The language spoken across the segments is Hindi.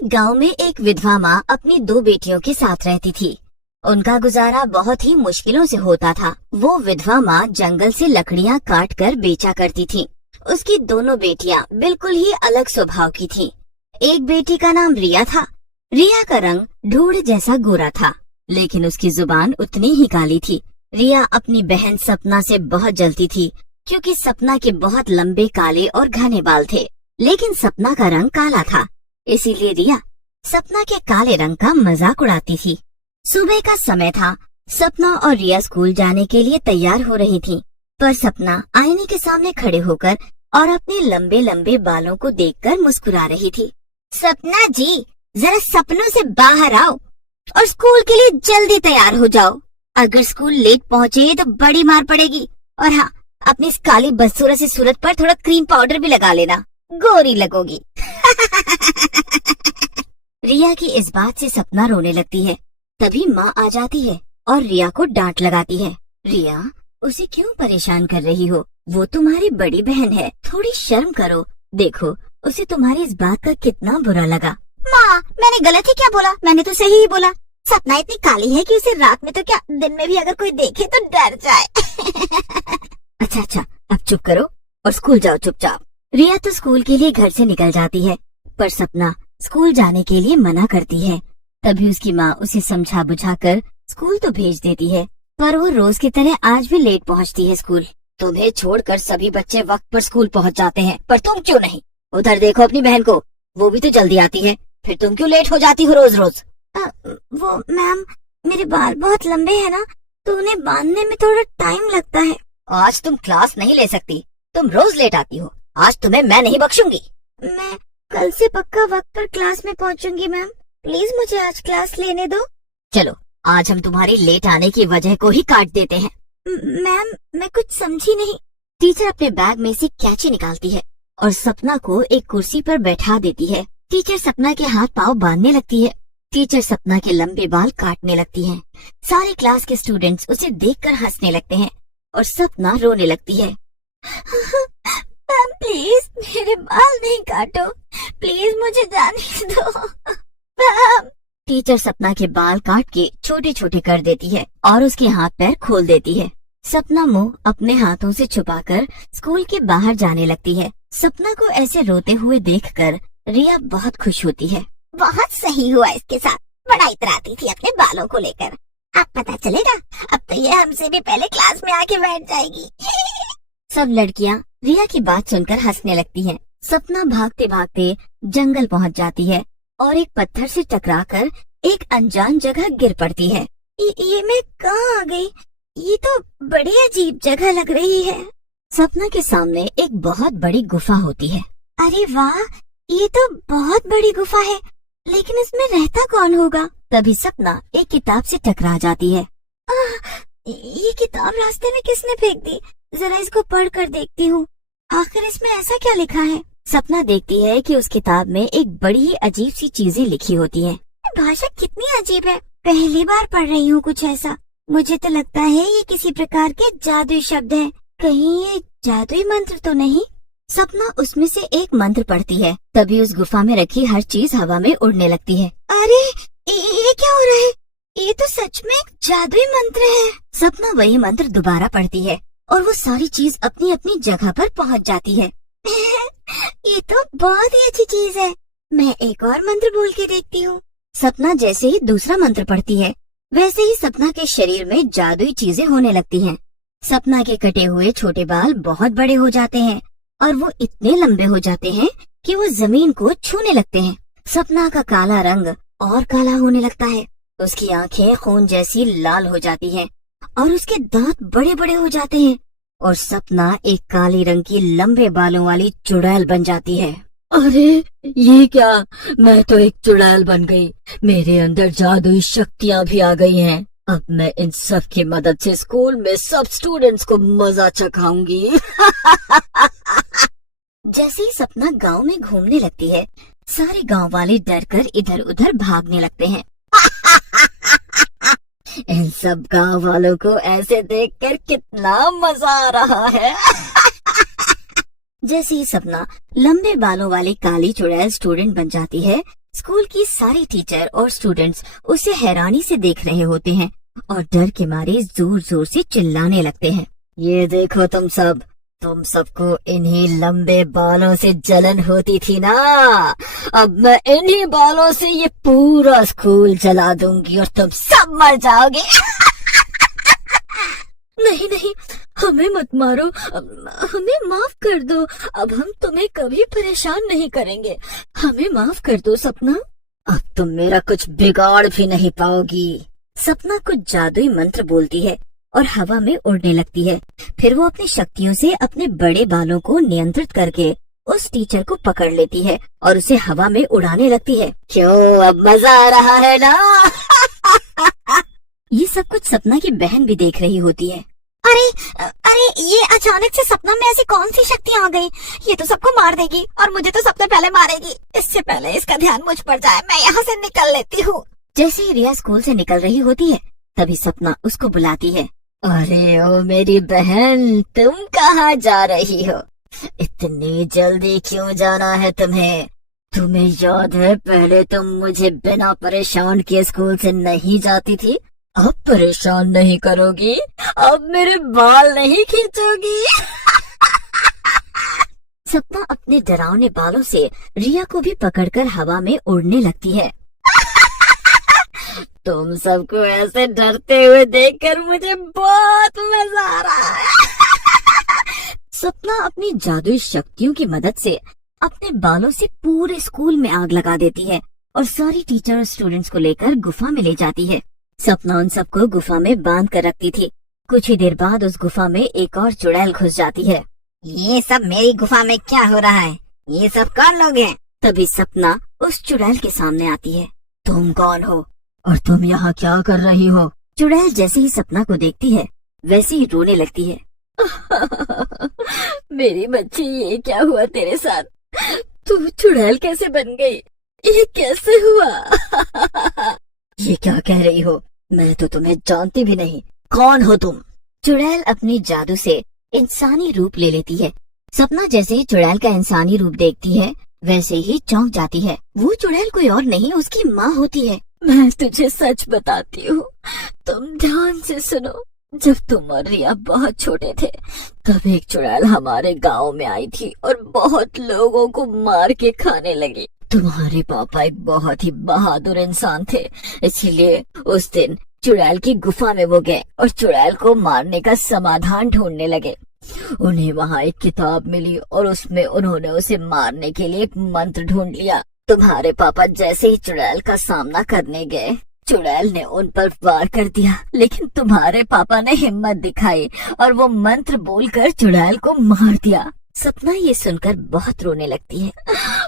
एक गांव में एक विधवा माँ अपनी 2 बेटियों के साथ रहती थी। उनका गुजारा बहुत ही मुश्किलों से होता था। वो विधवा माँ जंगल से लकड़ियाँ काट कर बेचा करती थी। उसकी दोनों बेटियाँ बिल्कुल ही अलग स्वभाव की थीं। एक बेटी का नाम रिया था। रिया का रंग ढूढ़ जैसा गोरा था, लेकिन उसकी जुबान उतनी ही काली थी। रिया अपनी बहन सपना से बहुत जलती थी, क्योंकि सपना के बहुत लंबे काले और घने बाल थे, लेकिन सपना का रंग काला था। इसीलिए रिया सपना के काले रंग का मजाक उड़ाती थी। सुबह का समय था। सपना और रिया स्कूल जाने के लिए तैयार हो रही थी, पर सपना आईने के सामने खड़े होकर और अपने लंबे लंबे बालों को देखकर मुस्कुरा रही थी। सपना जी, जरा सपनों से बाहर आओ और स्कूल के लिए जल्दी तैयार हो जाओ। अगर स्कूल लेट पहुँचे तो बड़ी मार पड़ेगी। और हाँ, अपनी इस काली बदसूरत सी सूरत पर थोड़ा क्रीम पाउडर भी लगा लेना, गोरी लगोगी। रिया की इस बात से सपना रोने लगती है। तभी माँ आ जाती है और रिया को डांट लगाती है। रिया, उसे क्यों परेशान कर रही हो? वो तुम्हारी बड़ी बहन है, थोड़ी शर्म करो। देखो, उसे तुम्हारी इस बात का कितना बुरा लगा। माँ, मैंने गलत ही क्या बोला? मैंने तो सही ही बोला। सपना इतनी काली है कि उसे रात में तो क्या, दिन में भी अगर कोई देखे तो डर जाए। अच्छा, अब चुप करो और स्कूल जाओ चुपचाप। रिया तो स्कूल के लिए घर से निकल जाती है, पर सपना स्कूल जाने के लिए मना करती है। तभी उसकी माँ उसे समझा बुझाकर स्कूल तो भेज देती है, पर वो रोज की तरह आज भी लेट पहुँचती है स्कूल। तुम्हें छोड़कर सभी बच्चे वक्त पर स्कूल पहुँच जाते हैं, पर तुम क्यों नहीं? उधर देखो अपनी बहन को, वो भी तो जल्दी आती है, फिर तुम क्यों लेट हो जाती हो रोज रोज? वो मैम, मेरे बाल बहुत लंबे हैं ना, तो उन्हें बांधने में थोड़ा टाइम लगता है। आज तुम क्लास नहीं ले सकती, तुम रोज लेट आती हो। आज तुम्हें मैं नहीं बख्शूंगी। मैं कल से पक्का वक्त पर क्लास में पहुंचूंगी मैम। प्लीज मुझे आज क्लास लेने दो। चलो, आज हम तुम्हारी लेट आने की वजह को ही काट देते हैं। मैम, मैं कुछ समझी नहीं। टीचर अपने बैग में से कैंची निकालती है और सपना को एक कुर्सी पर बैठा देती है। टीचर सपना के हाथ पाँव बांधने लगती है। टीचर सपना के लंबे बाल काटने लगती है। सारे क्लास के स्टूडेंट्स उसे देखकर हंसने लगते हैं और सपना रोने लगती है। मैम प्लीज मेरे बाल नहीं काटो, प्लीज मुझे जाने दो। मैम। टीचर सपना के बाल काट के छोटे छोटे कर देती है और उसके हाथ पैर खोल देती है। सपना मुंह अपने हाथों से छुपाकर स्कूल के बाहर जाने लगती है। सपना को ऐसे रोते हुए देखकर रिया बहुत खुश होती है। बहुत सही हुआ इसके साथ, बड़ा इतराती थी अपने बालों को लेकर। अब पता चलेगा, अब तो ये हमसे भी पहले क्लास में आके बैठ जाएगी। सब लड़कियां रिया की बात सुनकर हंसने लगती हैं। सपना भागते भागते जंगल पहुंच जाती है और एक पत्थर से टकराकर एक अनजान जगह गिर पड़ती है। ये मैं कहाँ आ गई? ये तो बड़ी अजीब जगह लग रही है। सपना के सामने एक बहुत बड़ी गुफा होती है। अरे वाह, ये तो बहुत बड़ी गुफा है, लेकिन इसमें रहता कौन होगा? तभी सपना एक किताब से टकरा जाती है। ये किताब रास्ते में किसने फेंक दी? जरा इसको पढ़ कर देखती हूँ, आखिर इसमें ऐसा क्या लिखा है। सपना देखती है कि उस किताब में एक बड़ी ही अजीब सी चीजें लिखी होती हैं। भाषा कितनी अजीब है, पहली बार पढ़ रही हूँ कुछ ऐसा। मुझे तो लगता है ये किसी प्रकार के जादुई शब्द हैं। कहीं ये जादुई मंत्र तो नहीं? सपना उसमें से एक मंत्र पढ़ती है। तभी उस गुफा में रखी हर चीज हवा में उड़ने लगती है। अरे ये क्या हो रहा है? ये तो सच में एक जादुई मंत्र है। सपना वही मंत्र दोबारा पढ़ती है और वो सारी चीज अपनी अपनी जगह पर पहुंच जाती है। ये तो बहुत ही अच्छी चीज है, मैं एक और मंत्र बोल के देखती हूँ। सपना जैसे ही दूसरा मंत्र पढ़ती है, वैसे ही सपना के शरीर में जादुई चीजें होने लगती हैं। सपना के कटे हुए छोटे बाल बहुत बड़े हो जाते हैं और वो इतने लंबे हो जाते हैं कि वो जमीन को छूने लगते हैं। सपना का काला रंग और काला होने लगता है। उसकी आंखें खून जैसी लाल हो जाती हैं और उसके दांत बड़े बड़े हो जाते हैं और सपना एक काले रंग की लंबे बालों वाली चुड़ैल बन जाती है। अरे ये क्या, मैं तो एक चुड़ैल बन गई। मेरे अंदर जादुई शक्तियाँ भी आ गई हैं। अब मैं इन सब की मदद से स्कूल में सब स्टूडेंट्स को मजा चखाऊंगी। जैसे ही सपना गांव में घूमने लगती है, सारे गांव वाले डरकर इधर उधर भागने लगते हैं। इन सब गांव वालों को ऐसे देखकर कितना मजा आ रहा है। जैसे ही सपना लंबे बालों वाली काली चुड़ैल स्टूडेंट बन जाती है, स्कूल की सारी टीचर और स्टूडेंट्स उसे हैरानी से देख रहे होते हैं और डर के मारे जोर जोर से चिल्लाने लगते हैं। ये देखो तुम सबको इन्हीं लंबे बालों से जलन होती थी ना, अब मैं इन्हीं बालों से ये पूरा स्कूल जला दूंगी और तुम सब मर जाओगे। नहीं नहीं, हमें मत मारो, हमें माफ कर दो, अब हम तुम्हें कभी परेशान नहीं करेंगे, हमें माफ कर दो सपना। अब तुम मेरा कुछ बिगाड़ भी नहीं पाओगी। सपना कुछ जादुई मंत्र बोलती है और हवा में उड़ने लगती है। फिर वो अपनी शक्तियों से अपने बड़े बालों को नियंत्रित करके उस टीचर को पकड़ लेती है और उसे हवा में उड़ाने लगती है। क्यों, अब मजा आ रहा है ना? ये सब कुछ सपना की बहन भी देख रही होती है। अरे अरे, ये अचानक से सपना में ऐसी कौन सी शक्ति आ गई? ये तो सबको मार देगी और मुझे तो सबसे पहले मारेगी। इससे पहले इसका ध्यान मुझ पर जाए, मैं यहाँ से निकल लेती हूँ। जैसे ही रिया स्कूल से निकल रही होती है तभी सपना उसको बुलाती है। अरे ओ मेरी बहन, तुम कहाँ जा रही हो? इतनी जल्दी क्यों जाना है तुम्हें? तुम्हें याद है पहले तुम मुझे बिना परेशान किए स्कूल से नहीं जाती थी, अब परेशान नहीं करोगी? अब मेरे बाल नहीं खींचोगी? सपना अपने डरावने बालों से रिया को भी पकड़कर हवा में उड़ने लगती है। तुम सबको ऐसे डरते हुए देखकर मुझे बहुत मजा आ रहा है। सपना अपनी जादुई शक्तियों की मदद से अपने बालों से पूरे स्कूल में आग लगा देती है और सारी टीचर और स्टूडेंट्स को लेकर गुफा में ले जाती है। सपना उन सबको गुफा में बांध कर रखती थी। कुछ ही देर बाद उस गुफा में एक और चुड़ैल घुस जाती है। ये सब मेरी गुफा में क्या हो रहा है? ये सब कौन लोग हैं? तभी सपना उस चुड़ैल के सामने आती है। तुम कौन हो और तुम यहाँ क्या कर रही हो? चुड़ैल जैसे ही सपना को देखती है वैसे ही रोने लगती है। मेरी बच्ची, ये क्या हुआ तेरे साथ? तू चुड़ैल कैसे बन गई? ये कैसे हुआ? ये क्या कह रही हो? मैं तो तुम्हें जानती भी नहीं। कौन हो तुम? चुड़ैल अपनी जादू से इंसानी रूप ले लेती है। सपना जैसे ही चुड़ैल का इंसानी रूप देखती है वैसे ही चौंक जाती है। वो चुड़ैल कोई और नहीं, उसकी माँ होती है। मैं तुझे सच बताती हूँ, तुम ध्यान से सुनो। जब तुम और रिया बहुत छोटे थे तब एक चुड़ैल हमारे गांव में आई थी और बहुत लोगों को मार के खाने लगी। तुम्हारे पापा एक बहुत ही बहादुर इंसान थे, इसीलिए उस दिन चुड़ैल की गुफा में वो गए और चुड़ैल को मारने का समाधान ढूंढने लगे। उन्हें वहाँ एक किताब मिली और उसमें उन्होंने उसे मारने के लिए एक मंत्र ढूंढ लिया। तुम्हारे पापा जैसे ही चुड़ैल का सामना करने गए, चुड़ैल ने उन पर वार कर दिया, लेकिन तुम्हारे पापा ने हिम्मत दिखाई और वो मंत्र बोलकर चुड़ैल को मार दिया। सपना ये सुनकर बहुत रोने लगती है।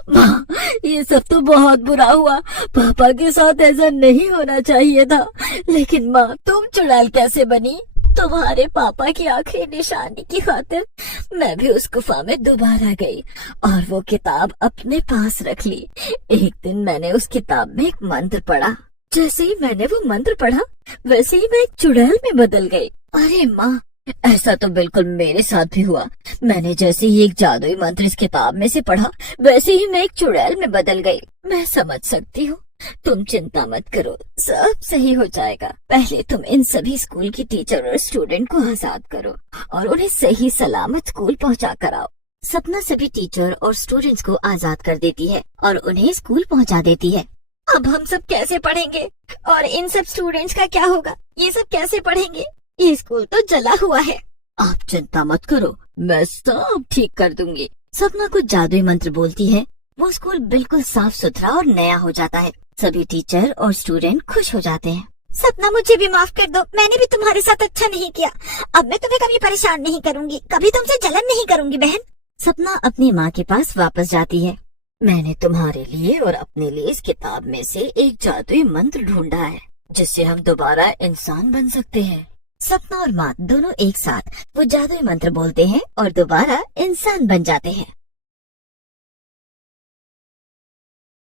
माँ, ये सब तो बहुत बुरा हुआ, पापा के साथ ऐसा नहीं होना चाहिए था। लेकिन माँ, तुम चुड़ैल कैसे बनी? तुम्हारे पापा की आखिरी निशानी की खातिर मैं भी उस गुफा में दोबारा गई और वो किताब अपने पास रख ली। एक दिन मैंने उस किताब में एक मंत्र पढ़ा। जैसे ही मैंने वो मंत्र पढ़ा वैसे ही मैं एक चुड़ैल में बदल गई। अरे माँ, ऐसा तो बिल्कुल मेरे साथ भी हुआ। मैंने जैसे ही एक जादुई मंत्र इस किताब में से पढ़ा वैसे ही मैं एक चुड़ैल में बदल गई। मैं समझ सकती हूँ, तुम चिंता मत करो, सब सही हो जाएगा। पहले तुम इन सभी स्कूल की टीचर और स्टूडेंट को आजाद करो और उन्हें सही सलामत स्कूल पहुँचा कर आओ। सपना सभी टीचर और स्टूडेंट्स को आजाद कर देती है और उन्हें स्कूल पहुँचा देती है। अब हम सब कैसे पढ़ेंगे और इन सब स्टूडेंट्स का क्या होगा? ये सब कैसे पढ़ेंगे? ये स्कूल तो जला हुआ है। आप चिंता मत करो, मैं सब ठीक कर दूंगी। सपना कुछ जादुई मंत्र बोलती है। वो स्कूल बिल्कुल साफ सुथरा और नया हो जाता है। सभी टीचर और स्टूडेंट खुश हो जाते हैं। सपना, मुझे भी माफ कर दो, मैंने भी तुम्हारे साथ अच्छा नहीं किया। अब मैं तुम्हें कभी परेशान नहीं करूंगी, कभी तुमसे जलन नहीं करूंगी बहन। सपना अपनी माँ के पास वापस जाती है। मैंने तुम्हारे लिए और अपने लिए इस किताब में से एक जादुई मंत्र ढूंढा है जिससे हम दोबारा इंसान बन सकते हैं। सपना और माँ दोनों एक साथ वो जादुई मंत्र बोलते हैं और दोबारा इंसान बन जाते हैं।